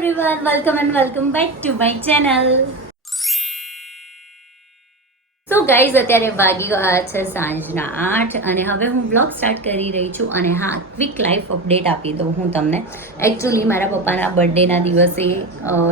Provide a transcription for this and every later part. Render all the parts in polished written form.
everyone, welcome and welcome back to my channel. So guys અત્યારે વાગી ગયા છે સાંજના 8 અને હવે હું બ્લોગ સ્ટાર્ટ કરી રહી છું. અને હા, ક્વિક લાઈફ અપડેટ આપી દઉં હું તમને. એકચ્યુઅલી મારા પપ્પાના બર્થડેના દિવસે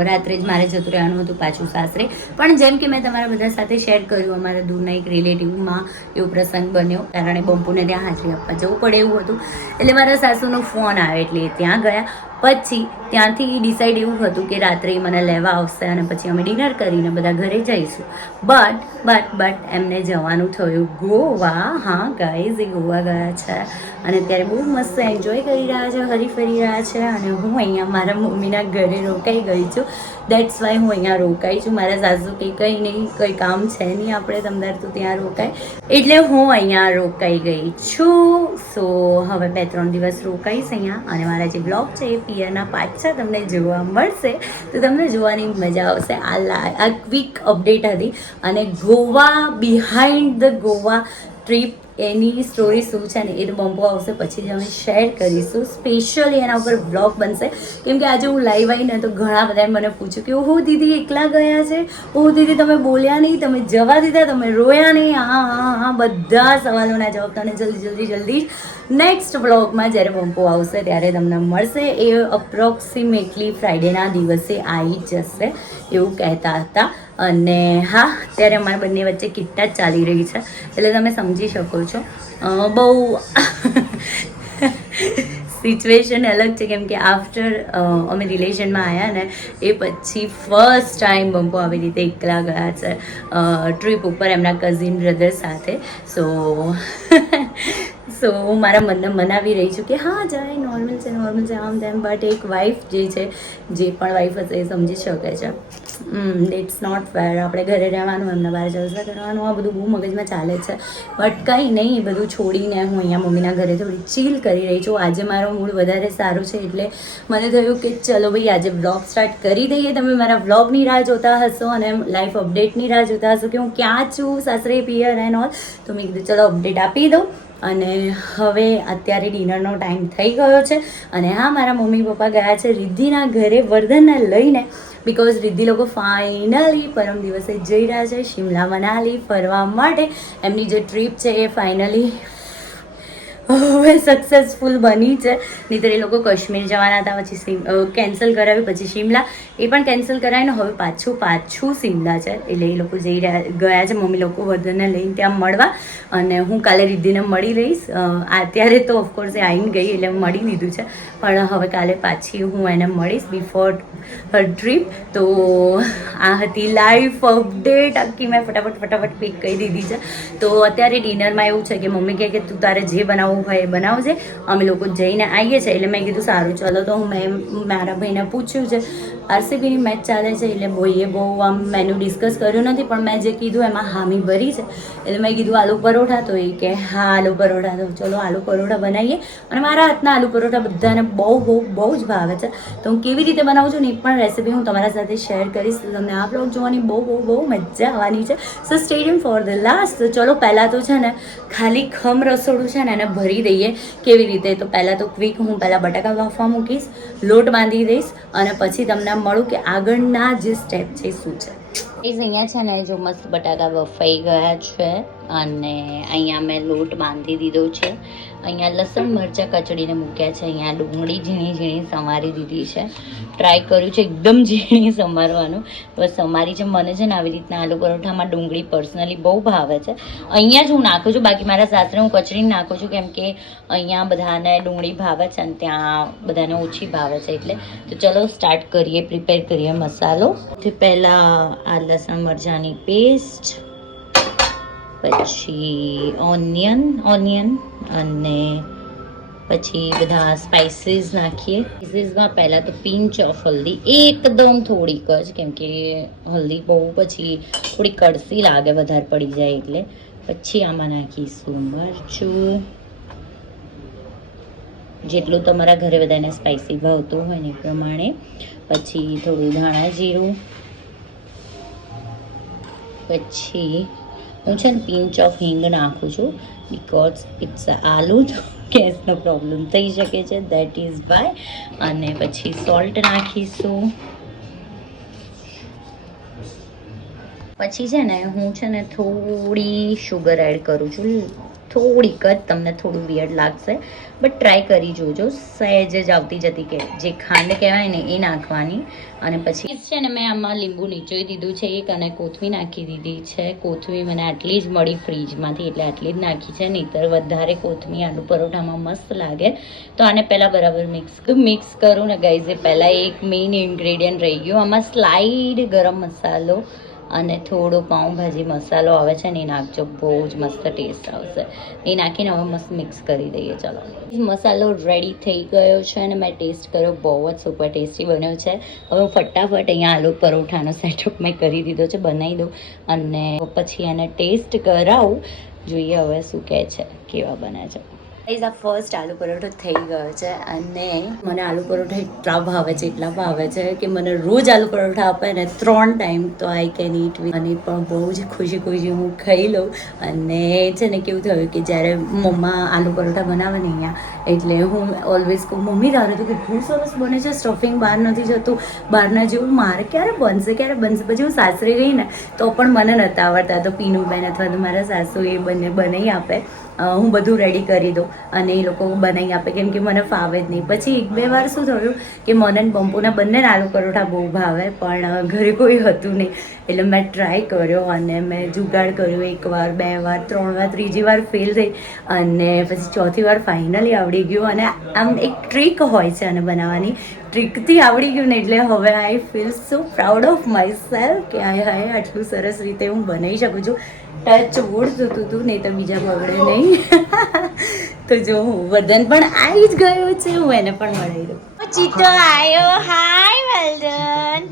રાત્રે જ મારે જતું રહેવાનું હતું પાછું સાસરે. પણ જેમ કે મેં તમારા બધા સાથે શેર કર્યું, અમારા દૂરના એક રિલેટિવમાં એવો પ્રસંગ બન્યો, કારણે બંપુને ત્યાં હાજરી આપવા જવું પડે એવું હતું. એટલે મારા સાસુનો ફોન આવ્યો એટલે ત્યાં ગયા. પછી ત્યાંથી ડિસાઈડ એવું હતું કે રાત્રે મને લેવા આવશે અને પછી અમે ડિનર કરીને બધા ઘરે જઈશું. બટ એમને જવાનું થયું ગોવા. હા ગાઈઝ, એ ગોવા ગયા છે અને અત્યારે બહુ મસ્ત એન્જોય કરી રહ્યા છે, હરી ફરી રહ્યા છે. અને હું અહીંયા મારા મમ્મીના ઘરે રોકાઈ ગઈ છું. દેટ્સ વાય હું અહીંયા રોકાઈ છું. મારા સાસુ કે કંઈ નહીં, કંઈ કામ છે નહીં, આપણે તમદાર તો ત્યાં રોકાય, એટલે હું અહીંયા રોકાઈ ગઈ છું. સો હવે 2-3 દિવસ રોકાઈશ અહીંયા અને મારા જે બ્લોગ છે એ પિયરના પાછા તમને જોવા મળશે, તો તમને જોવાની મજા આવશે. આ ક્વિક અપડેટ હતી. અને Goa, behind the Goa trip, any story શું છે ને એ તો બંપો આવશે પછી જ અમે શેર કરીશું. સ્પેશિયલી એના ઉપર બ્લોગ બનશે, કેમ કે આજે હું લાઈવ આવીને તો ઘણા બધાએ મને પૂછ્યું કે ઓહો દીદી એકલા ગયા છે, ઓહો દીદી તમે બોલ્યા નહીં, તમે જવા દીધા, તમે રોયા નહીં. હા, બધા સવાલોના જવાબ તમને જલ્દી નેક્સ્ટ બ્લોગમાં જ્યારે બંપો આવશે ત્યારે તમને મળશે. એ અપ્રોક્સિમેટલી ફ્રાઈડેના દિવસે આવી જશે એવું કહેતા હતા. અને હા, અત્યારે અમારા બંને વચ્ચે કિટ્ટા જ ચાલી રહી છે, એટલે તમે સમજી શકો છો. બહુ સિચ્યુએશન અલગ છે, કેમ કે આફ્ટર અમે રિલેશનમાં આવ્યા ને એ પછી ફર્સ્ટ ટાઈમ બંપો આવી રીતે એકલા ગયા છે ટ્રીપ ઉપર એમના કઝિન બ્રધર સાથે. સો હું મારા મનને મનાવી રહી છું કે હા જાય, નોર્મલ છે આમ તેમ. બટ એક વાઈફ જે છે, જે પણ વાઈફ હશે એ સમજી શકે છે ઇટ્સ નોટ ફેર. આપણે ઘરે રહેવાનું, એમના બહાર જલસા કરવાનું, આ બધું બહુ મગજમાં ચાલે છે. બટ કંઈ નહીં, એ બધું છોડીને હું અહીંયા મમ્મીના ઘરે થોડી ચીલ કરી રહી છું. આજે મારો મૂડ વધારે સારો છે એટલે મને થયું કે ચલો ભાઈ આજે બ્લોગ સ્ટાર્ટ કરી દઈએ. તમે મારા બ્લોગની રાહ જોતા હશો અને લાઈફ અપડેટની રાહ જોતા હશો કે હું ક્યાં છું, સાસરે, પિયર એન્ડ ઓલ. તો મેં કીધું ચલો અપડેટ આપી દઉં. અને હવે અત્યારે ડિનરનો ટાઈમ થઈ ગયો છે. અને હા, મારા મમ્મી પપ્પા ગયા છે રિદ્ધિના ઘરે વર્ધનને લઈને, બિકોઝ રિદ્ધિ લોકો ફાઇનલી પરમ દિવસે જઈ રહ્યા છે શિમલા મનાલી ફરવા માટે. એમની જે ટ્રીપ છે એ ફાઇનલી હવે સક્સેસફુલ બની છે. નહીંતર એ લોકો કાશ્મીર જવાના હતા, પછી કેન્સલ કરાવ્યું, પછી શિમલા એ પણ કેન્સલ કરાવીને હવે પાછું શિમલા છે. એટલે એ લોકો ગયા છે મમ્મી લોકો વર્ધનને લઈને ત્યાં મળવા. અને હું કાલે રિદ્ધિને મળી લઈશ. અત્યારે તો ઓફકોર્સ એ આવીને ગઈ એટલે મળી લીધું છે, પણ હવે કાલે પાછી હું એને મળીશ બિફોર હર ટ્રીપ. તો આ હતી લાઈફ અપડેટ આખી, મેં ફટાફટ પિક કરી દીધી છે. તો અત્યારે ડિનરમાં એવું છે કે મમ્મી કહે કે તું તારે જે બનાવવું હોય એ બનાવજે, અમે લોકો જઈને આવીએ છીએ. એટલે મેં કીધું સારું ચાલો. તો મેં મારા ભાઈને પૂછ્યું છે, આરસીબીની મેચ ચાલે છે એટલે બહુ આમ મેનુ ડિસ્કસ કર્યું નથી, પણ મેં જે કીધું એમાં હામી ભરી છે. એટલે મેં કીધું આલુ પરોઠા, તો એ કે હા આલુ પરોઠા, તો ચલો આલુ પરોઠા બનાવીએ. અને મારા હાથના આલુ પરોઠા બધાને બહુ જ ભાવે છે. તો હું કેવી રીતે બનાવું છું ને એ પણ રેસીપી હું તમારા સાથે શેર કરીશ. તો તમને આ બ્લોગ જોવાની બહુ મજા આવવાની છે. સો stay tune for the last. તો ચલો પહેલાં તો છે ને ખાલી ખમ રસોડું છે ને એને ભરી દઈએ કેવી રીતે. તો પહેલાં તો ક્વિક હું બટાકા બાફવા મૂકીશ, લોટ બાંધી દઈશ અને પછી તમને મળું કે આગળના જે સ્ટેપ છે શું છે. અહીંયા છે ને જો મસ્ત બટાકા બફાઈ ગયા છે અને અહીંયા મેં લોટ બાંધી દીધો છે. અહીંયા લસણ મરચાં કચડીને મૂક્યા છે. અહીંયા ડુંગળી ઝીણી સમારી દીધી છે. ટ્રાય કર્યું છે એકદમ ઝીણી સમારવાનું, બસ સમારી છે. મને છે ને આવી રીતના આલુ પરોઠામાં ડુંગળી પર્સનલી બહુ ભાવે છે. અહીંયા જ હું નાખું છું, બાકી મારા સાસરે હું કચડીને નાખું છું, કેમ કે અહીંયા બધાને ડુંગળી ભાવે છે અને ત્યાં બધાને ઓછી ભાવે છે. એટલે તો ચલો સ્ટાર્ટ કરીએ, પ્રિપેર કરીએ મસાલો. સૌથી પહેલાં આ લસણ મરચાંની પેસ્ટ, પછી ઓનિયન અને પછી બધા સ્પાઇસીસ નાખીએ. સ્પાઇસીસમાં પહેલાં તો પિંચ ઓફ હલ્દી, એકદમ થોડીક જ, કેમ કે હલ્દી બહુ પછી થોડી કડસી લાગે, વધારે પડી જાય એટલે. પછી આમાં નાખીશું મરચું, જેટલું તમારા ઘરે બધાને સ્પાઇસી ભાવતું હોય ને એ પ્રમાણે. પછી થોડું ધાણા જીરું, પછી હું છે ને પિંચ ઓફ હિંગ નાખું છું બિકોઝ ઇટ્સ આલુ ગેસનો પ્રોબ્લેમ થઈ શકે છે, દેટ ઇઝ વાય. અને પછી સોલ્ટ નાખીશું. પછી છે ને હું છે ને થોડી શુગર એડ કરું છું, થોડીક જ. તમને થોડું વિયર્ડ લાગશે બટ ટ્રાય કરી જોજો. સહેજ જ આવતી જતી કે જે ખાંડ કહેવાય ને એ નાખવાની. અને પછી છે ને મેં આમાં લીંબુ નીચોઈ દીધું છે એક, અને કોથમી નાખી દીધી છે. કોથમી મને આટલી જ મળી ફ્રીજમાંથી એટલે આટલી જ નાખી છે, નહીંતર વધારે કોથમી આલુ પરોઠામાં મસ્ત લાગે. તો આને પહેલાં બરાબર મિક્સ કરું ને ગાઈઝ. એ પહેલાં એક મેઇન ઇન્ગ્રેડિયન્ટ રહી ગયું આમાં, સ્લાઇડ ગરમ મસાલો અને થોડો પાઉંભાજી મસાલો આવે છે ને એ નાખજો, બહુ જ મસ્ત ટેસ્ટ આવશે. એ નાખીને હવે મસ્ત મિક્સ કરી દઈએ. ચાલો, મસાલો રેડી થઈ ગયો છે અને મેં ટેસ્ટ કર્યો, બહુ જ સુપર ટેસ્ટી બન્યો છે. હવે હું ફટાફટ અહીંયા આલુ પરોઠાનો સેટઅપ મેં કરી દીધો છે, બનાવી દઉં અને પછી એને ટેસ્ટ કરાવું. જોઈએ હવે શું કહે છે, કેવા બને છે. ગાઈઝ આ ફર્સ્ટ આલુ પરોઠો થઈ ગયો છે અને મને આલુ પરોઠા એટલા ભાવે છે કે મને રોજ આલુ પરોઠા આપે ને 3 ટાઈમ તો આઈ કેન ઈટ વિથ. અને પણ બહુ જ ખુશી હું ખાઈ લઉં. અને છે ને કેવું થયું કે જ્યારે મમ્મા આલુ પરોઠા બનાવે ને અહીંયા, એટલે હું ઓલવેઝ કહું મમ્મી તારે તો કેટલું સરસ બને છે, સ્ટફિંગ બહાર નથી જતું બહારના જેવું, મારે ક્યારે બનશે. પછી હું સાસરે ગઈ ને તો પણ મને નહોતા આવડતા, તો પીનુબેન અથવા તો મારા સાસુ એ બંને બનાવી આપે. હું બધું રેડી કરી દઉં અને એ લોકો બનાવી આપે, કેમ કે મને ફાવે જ નહીં. પછી 1-2 વાર શું થયું કે મને બંપુના બંને આલુ પરોઠા બહુ ભાવે, પણ ઘરે કોઈ હતું નહીં. એટલે મેં ટ્રાય કર્યો અને મેં જુગાડ કર્યો 1 વાર 2 વાર 3 વાર, ત્રીજી વાર ફેલ થઈ અને પછી ચોથી વાર ફાઇનલી આવડી ગયું. અને આમ એક ટ્રીક હોય છે અને બનાવવાની, ટ્રીકથી આવડી ગયું ને એટલે હવે I feel so proud of my self કે હાય આટલું સરસ રીતે હું બનાવી શકું છું. ટચ વુડ થતું હતું નહીં તો બીજા બગડે નહીં. તો જો હું વર્ધન પણ આવી જ ગયો છે, હું એને પણ મળાવી દઉં. ચીતો આવ્યો. હાય વર્ધન.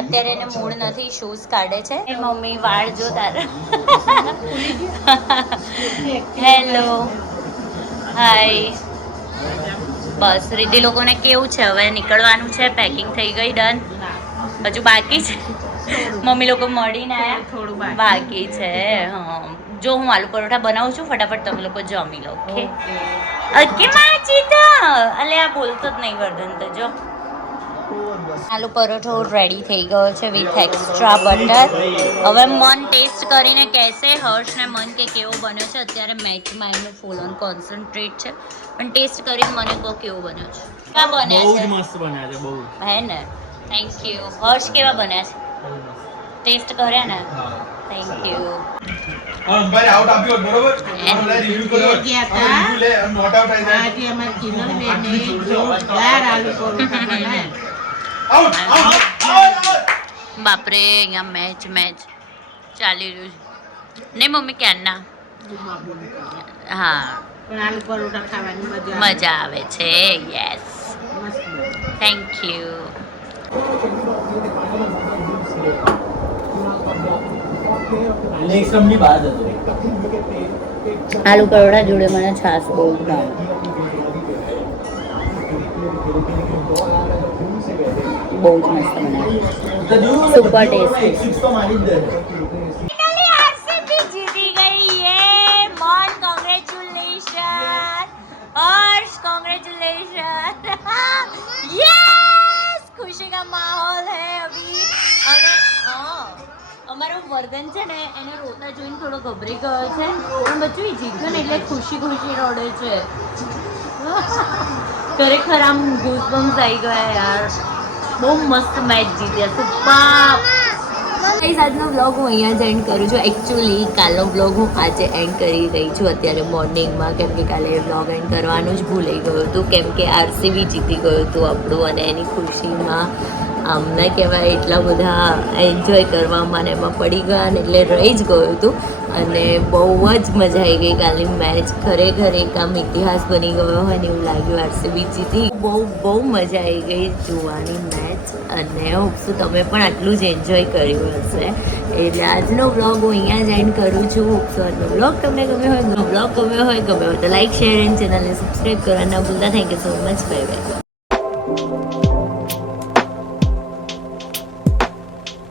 અત્યારે એને મૂડ નથી, શૂઝ કાઢે છે. મમ્મી વાળ જો તારા. Hello hi. બસ રીતિ લોકોને કેવું છે, હવે નીકળવાનું છે, પેકિંગ થઈ ગઈ ડન, હજુ બાકી છે. મમ્મી લોકો મળીને આયા, થોડું બાકી છે. હા જો હું આલુ પરોઠા બનાવું છું, ફટાફટ તમે લોકો જમી લો. ઓકે ઓકે માચી તો અલે આ બોલતો જ નહીં વર્ધન. તો જો આલુ પરોઠો રેડી થઈ ગયો છે વિથ એક્સ્ટ્રા બટર. હવે મન ટેસ્ટ કરીને કહેશે, હર્ષ ને મન કે કેવો બન્યો છે. અત્યારે મેચમાં એમનું ફૂલ ઓન કોન્સન્ટ્રેટ છે, પણ ટેસ્ટ કરીને મને કહો કેવો બન્યો છે. કેવા બન્યા છે? બહુ મસ્ત બન્યા છે, બહુ. હે ને, થેન્ક યુ. હર્ષ કેવા બન્યા છે? ટેસ્ટ કર્યા ને? Thank you. અંબારે આઉટ આપ્યો બરોબર, આપણે રિવ્યુ કર્યો ગયા હતા, રિવ્યુ લે નોટ આઉટ આવી જાય. આજે અમાર કિનલ બેને જોરદાર આલુ પરોઠા બનાવ્યા. આઉટ બાપરે, અહીંયા મેચ ચાલી રહ્યું છે ને મમ્મી ક્યારના. હા પણ આલુ પરોઠા ખાવાની મજા આવે છે. Yes thank you. Aloo paratha જોડે મને છાશ બહુ ભાવે. બહુ જ મસ્ત બનાવ્યું, સુપર ટેસ્ટી. જીતી ગઈ યે મોન, કોંગ્રેચ્યુલેશન. हर्ष कॉन्ग्रेचुलेशन. यस खुशी का माहौल है अभी. અને અમારો વર્ધન છે ને એને રોતા જોઈને થોડો ગભરાઈ ગયો છે, પણ બચ્ચું એ જીત્યો ને એટલે ખુશી રડે છે. ખરેખર આમ ગૂઝબમ્સ આવી ગયા યાર, બહુ મસ્ત મેચ જીત્યા, સુપર. ગાઈસ આજનો વ્લોગ હું અહીંયા જ એન્ડ કરું છું. એકચ્યુઅલી કાલનો વ્લોગ હું આજે એન્ડ કરી રહી છું અત્યારે મોર્નિંગમાં, કેમ કે કાલે વ્લોગ એન્ડ કરવાનું જ ભૂલાઈ ગયું હતું, કેમ કે આરસીબી જીતી ગયું હતું આપણું. અને એની ખુશીમાં આમને કહેવાય એટલા બધા એન્જોય કરવામાં ને એમાં પડી ગયા ને એટલે રહી જ ગયું હતું. અને બહુ જ મજા આવી ગઈ કાલની મેચ. ખરેખર એક આમ ઇતિહાસ બની ગયો હોય ને એવું લાગ્યું, આરસીબી જીતી. બહુ મજા આવી ગઈ જોવાની મેચ. અને હોપસું તમે પણ આટલું જ એન્જોય કર્યું હશે. એટલે આજનો વ્લોગ હું અહીંયા જ એન્ડ કરું છું. હોપસું આજનો વ્લોગ તમને ગમ્યો હોય તો લાઈક શેર એન્ડ ચેનલને સબસ્ક્રાઈબ કરવાના ભૂલતા. Thank you so much. Bye bye.